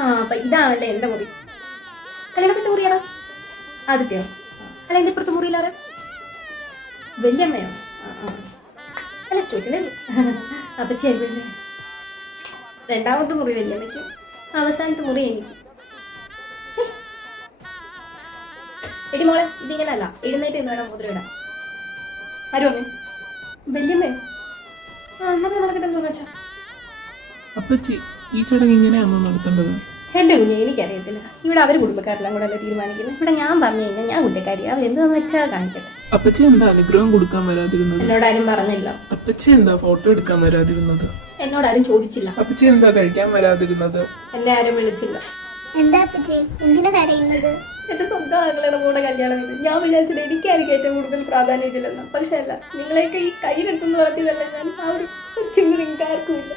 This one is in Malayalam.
ആ അപ്പൊ ഇതാണല്ലേ എന്റെ മുറി. കല്യാണപ്പെട്ട മുറിയാണോ? ആദ്യത്തെയോ? അല്ല എന്റെ ഇപ്പുറത്തെ മുറിയിലാരെ? വല്യമ്മയോ? അല്ല ചോദിച്ചതേ അപ്പച്ചി ആയില്ലേ. രണ്ടാമത്തെ മുറി വല്യമ്മയ്ക്ക്, അവസാനത്തെ മുറി എനിക്ക്. എടി മോളെ, ഇതിങ്ങനല്ല, എഴുന്നേറ്റ് നിന്ന് വേണം മുദ്ര ഇടാൻ. ആരും പറഞ്ഞു? വല്യമ്മയോ? എന്നാ നടക്കട്ടെ എന്തോന്ന് വെച്ചാ. അപ്പച്ചി, ഈ ചടങ്ങ് ഇങ്ങനെയാണോ നടത്തേണ്ടത്? എന്റെ കുഞ്ഞെ എനിക്കറിയത്തില്ല. ഇവിടെ അവര് കുടുംബക്കാരെല്ലാം കൂടെ അല്ലേ തീരുമാനിക്കുന്നത്. ഇവിടെ ഞാൻ പറഞ്ഞു കഴിഞ്ഞാൽ ഞാൻ കുറ്റക്കാരി, അവരെന്താന്ന് വെച്ചാൽ കാണിക്കട്ടെ. അപ്പച്ചി എന്താ അനുഗ്രഹം കൊടുക്കാൻ വരാതിരുന്നത്? എന്നോടാരും പറഞ്ഞില്ല. അപ്പച്ചി എന്താ ഫോട്ടോ എടുക്കാൻ വരാതിരുന്നത്? എന്നോടാരും ചോദിച്ചില്ല. അപ്പച്ചി എന്താ കഴിക്കാൻ വരാതിരുന്നത്? എന്നെ ആരും വിളിച്ചില്ല. എന്താ അപ്പച്ചി എന്തിനാ കരയുന്നത്? എന്റെ സ്വന്തം ആളുകളുടെ കൂടെ കല്യാണം ഇത്. ഞാൻ വിചാരിച്ചത് എനിക്കായിരിക്കും ഏറ്റവും കൂടുതൽ പ്രാധാന്യം ഇതിലെന്ന്. പക്ഷെ അല്ല, നിങ്ങളെയൊക്കെ ഈ കയ്യിലെടുത്തെന്ന് വളർത്തിയതല്ല ഞാൻ. ആ ഒരു ചിന്ത നിങ്ങൾക്ക് ആർക്കും ഇല്ല.